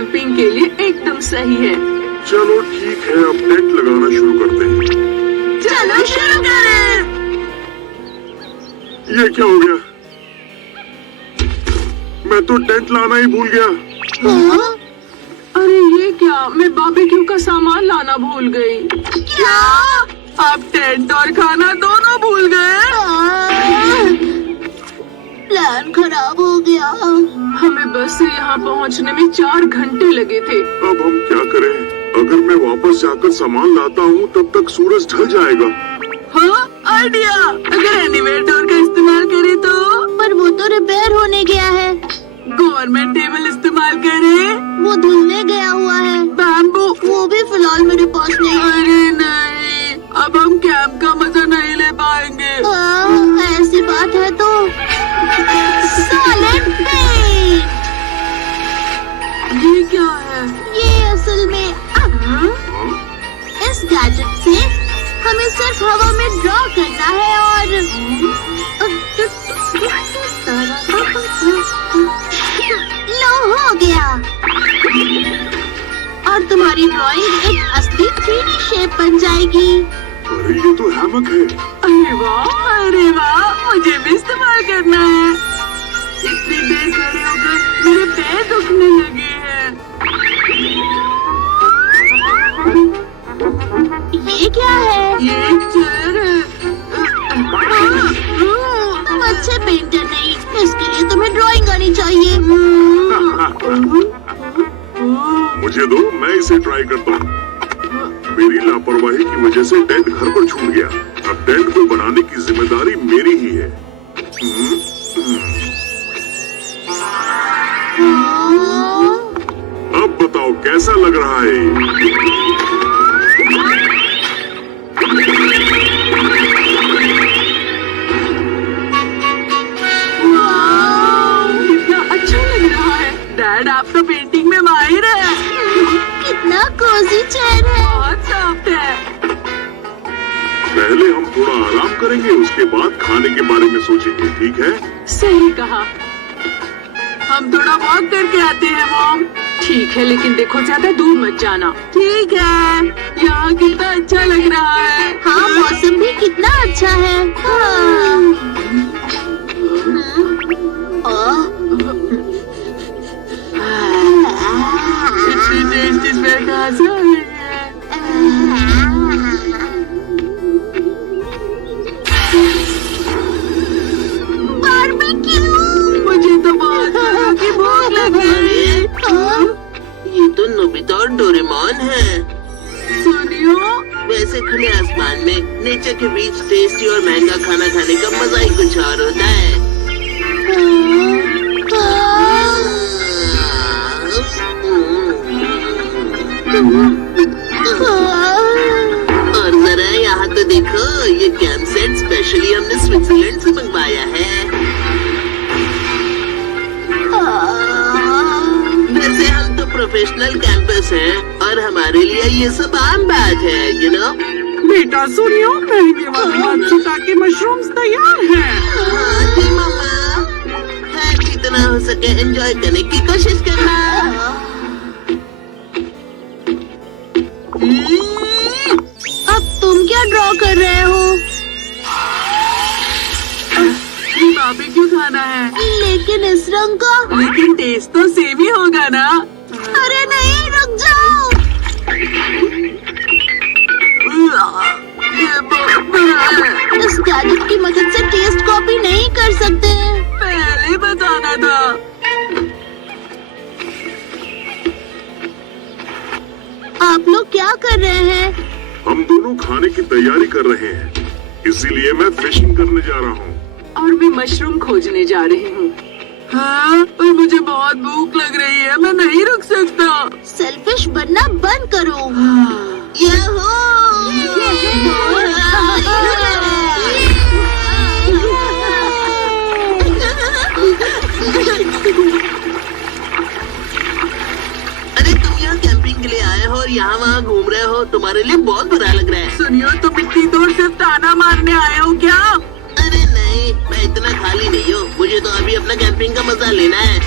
Camping के लिए एकदम सही है। चलो ठीक है, अब टेंट लगाना शुरू करते हैं। चलो शुरू करें। ये क्या हो गया? मैं तो टेंट लाना ही भूल गया। हाँ? अरे ये क्या, मैं बारबेक्यू का सामान लाना भूल गई। क्या? आप टेंट और खाना दोनों भूल गए? प्लान खराब हो गया। हमें बस से यहाँ पहुँचने में 4 घंटे लगे थे। अब हम क्या करें? अगर मैं वापस जाकर सामान लाता हूँ तब तक सूरज ढल जाएगा। हाँ, आइडिया। अगर एनिवेटर का इस्तेमाल करें तो? पर वो तो रिपेयर होने गया है। गवर्नमेंट टेबल इस्तेमाल करें? वो धुलने गया हुआ है। बैम्बू? वो भी फिलहाल मेरे पास नहीं है। अरे नहीं, अब हम कैंप का मजा नहीं ले पाएंगे। ऐसी बात है तो सॉलिड पेंट। ये क्या है? ये असल में इस गैजेट से हमें सिर्फ हवा में ड्रॉ करना है और लो हो गया। और तुम्हारी ड्राइंग एक असली 3D शेप बन जाएगी। अरे ये तो हैमक है। अरे वाह, मुझे भी इस्तेमाल करना है। इतनी देर खड़े होकर मेरे पैर दुखने लगे हैं। ये क्या है? ये एक चेयर है। तुम अच्छे पेंटर नहीं, इसके लिए तुम्हें ड्राइंग आनी चाहिए। मुझे दो, मैं इसे ट्राई करता हूँ। मेरी लापरवाही की वजह से टेंट घर पर छूट गया। अब टेंट को बनाने की जिम्मेदारी मेरी ही है। अब बताओ कैसा लग रहा है? कितना अच्छा लग रहा है। डैड, आप तो पेंटिंग में माहिर है। कितना कोजी चेयर है। बहुत सॉफ्ट है। पहले हम थोड़ा आराम करेंगे, उसके बाद खाने के बारे में सोचेंगे, ठीक है? सही कहा। हम थोड़ा वॉक करके आते हैं मॉम। ठीक है, लेकिन देखो ज्यादा दूर मत जाना। ठीक है। यहाँ कितना अच्छा लग रहा है। हाँ, मौसम भी कितना अच्छा है। इतनी टेस्टी स्मेल कहाँ से आ रही है? बारबेक्यू। मुझे तो बहुत जोरों की भूख लगी। ये तो नोबिता और डोरेमोन है। सुनियो, वैसे खुले आसमान में नेचर के बीच टेस्टी और महंगा खाना खाने का मजा ही कुछ और होता है। और जरा यहाँ तो देखो, ये कैंप सेट स्पेशली हमने स्विट्जरलैंड से मंगवाया है। वैसे हम तो प्रोफेशनल कैंपर्स हैं और हमारे लिए ये सब आम बात है, यू नो। बेटा सुनियो, महंगे वाले मात्सुता के मशरूम्स तैयार हैं। हाँ जी मामा, है जितना हो सके एंजॉय करने की कोशिश करना। अब तुम क्या ड्रॉ कर रहे हो? ये बारबेक्यू खाना है, लेकिन इस रंग का। लेकिन टेस्ट तो सेम ही होगा ना। अरे नहीं, रुक जाओ। ये बहुत बुरा है। इस गैजेट की मदद से टेस्ट कॉपी नहीं कर सकते। पहले बताना था। आप लोग क्या कर रहे हैं? हम दोनों खाने की तैयारी कर रहे हैं, इसीलिए मैं फिशिंग करने जा रहा हूँ। और मैं मशरूम खोजने जा रही हूँ। हाँ, पर मुझे बहुत भूख लग रही है, मैं नहीं रुक सकता। सेल्फिश बनना बंद करो। अरे तुम यहाँ कैंपिंग के लिए आए हो और यहाँ वहाँ घूम रहे हो, तुम्हारे लिए बहुत बुरा लग रहा है। सुनियो, तुम इतनी दूर सिर्फ ताना मारने आए हो क्या? अरे नहीं, मैं इतना खाली नहीं हूँ, मुझे तो अभी अपना कैंपिंग का मजा लेना है।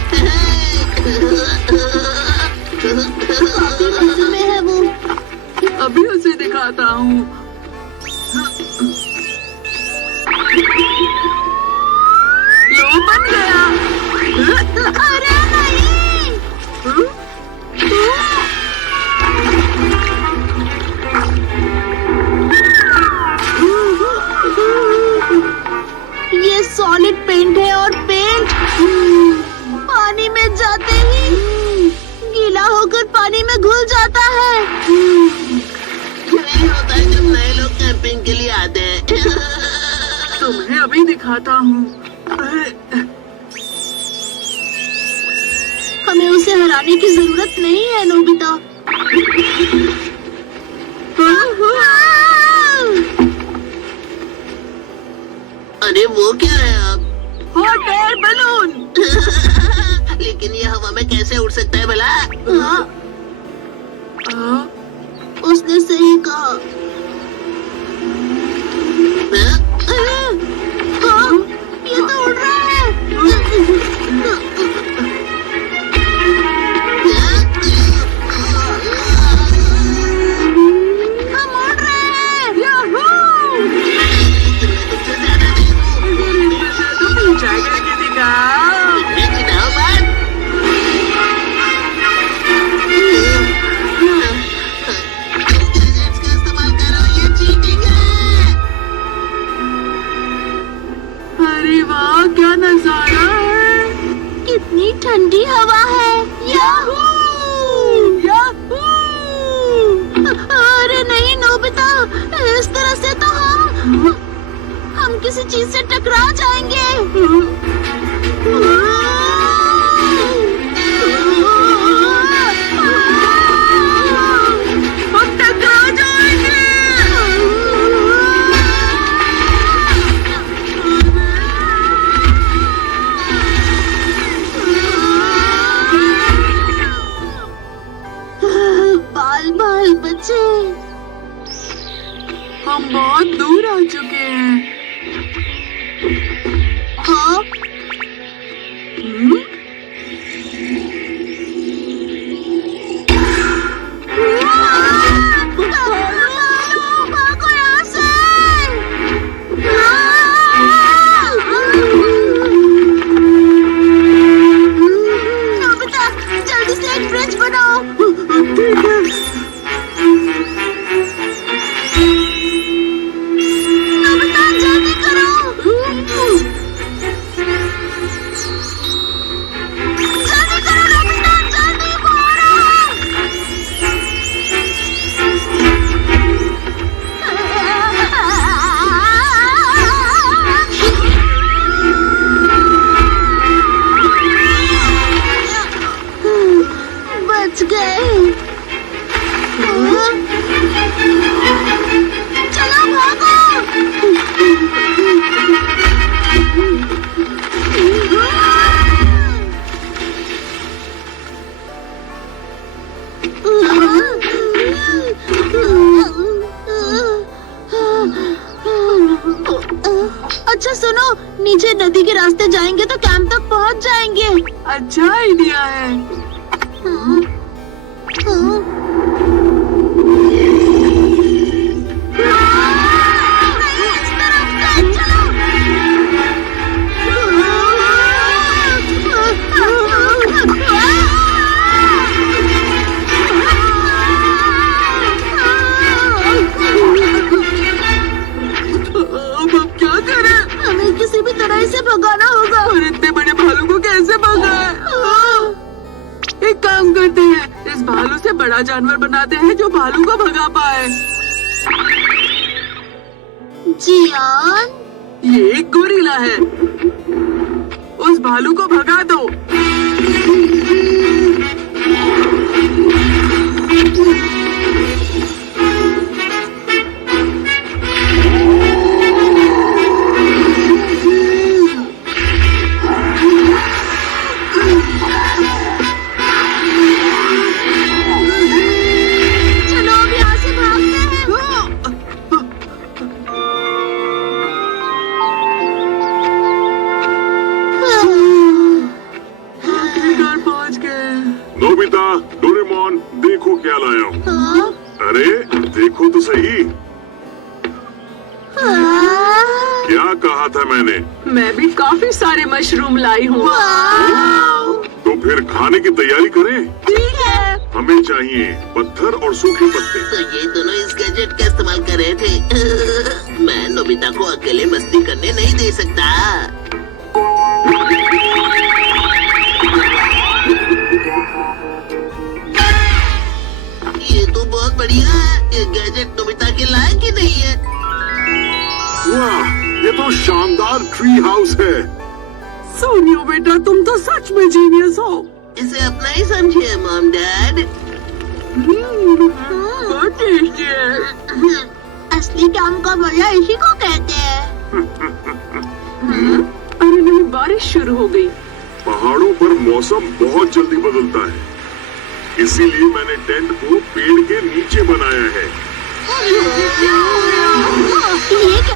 काफी गुस्से में है वो। अभी उसे दिखाता हूँ। लो बन गया। अरे नहीं। ये सॉलिड पेंट है और पेंट पानी में जाते ही गीला होकर पानी में घुल जाता है। यही होता है जब नए लोग कैंपिंग के लिए आते हैं। तुम्हें अभी दिखाता हूँ। हमें उसे हराने की जरूरत नहीं है नोबिता। अरे वो क्या है अब? Hot air balloon. लेकिन ये हवा में कैसे उड़ सकता है भला? हाँ, उसने सही कहा। हाँ, ये तो उड़ रहा है। हम उड़ रहे हैं। याहू! तुम जाएगा कि दिखाओ। चिढ़ाओ मत। गैजेट्स का इस्तेमाल करो, ये चीटिंग है। अरे वाह, क्या नजारा है। कितनी ठंडी हवा है। याहू! याहू! अरे नहीं नोबिता, इस तरह से तो हम किसी चीज से टकरा जाएंगे। हम टकरा जाएंगे। बाल बाल बचे। हम बहुत दूर आ चुके हैं। हाँ, हम्म? भागो यहाँ से। नोबिता, जल्दी से एक ब्रिज बनाओ। ठीक है। नोबिता, जल्दी करो। जल्दी करो नोबिता, जल्दी बच गए। चलो भागो। अच्छा सुनो, नीचे नदी के रास्ते जाएंगे तो कैंप तक पहुंच जाएंगे। अच्छा आइडिया है। इस तरफ से चलो। अब हम क्या करें? हमें किसी भी तरह इसे भगाना होगा। और इतने बड़े भालू को कैसे भगाए? एक काम करते हैं, इस भालू से बड़ा जानवर बनाते हैं जो भालू को भगा पाए। जियान, ये एक गोरिल्ला है। उस भालू को भगा दो। चलो अब यहाँ से भागते हैं। आखिरकार क्या लाया हूँ। हाँ? अरे देखो तो सही, क्या कहा था मैंने। मैं भी काफी सारे मशरूम लाई हूँ। वाव! तो फिर खाने की तैयारी करें। ठीक है। हमें चाहिए पत्थर और सूखे पत्ते। तो ये दोनों इस गैजेट का इस्तेमाल कर रहे थे। मैं नोबिता को अकेले मस्ती करने नहीं दे सकता। ये तो बहुत बढ़िया है। ये गैजेट नोबिता के लायक ही नहीं है। वाह, ये तो शानदार ट्री हाउस है। सोनियो बेटा, तुम तो सच में जीनियस हो। इसे अपना ही समझिए मॉम डैड। बहुत टेस्टी है। असली काम का मजा इसी को कहते हैं। अरे नहीं, बारिश शुरू हो गई। पहाड़ों पर मौसम बहुत जल्दी बदलता है, इसीलिए मैंने टेंट को पेड़ के नीचे बनाया है। ये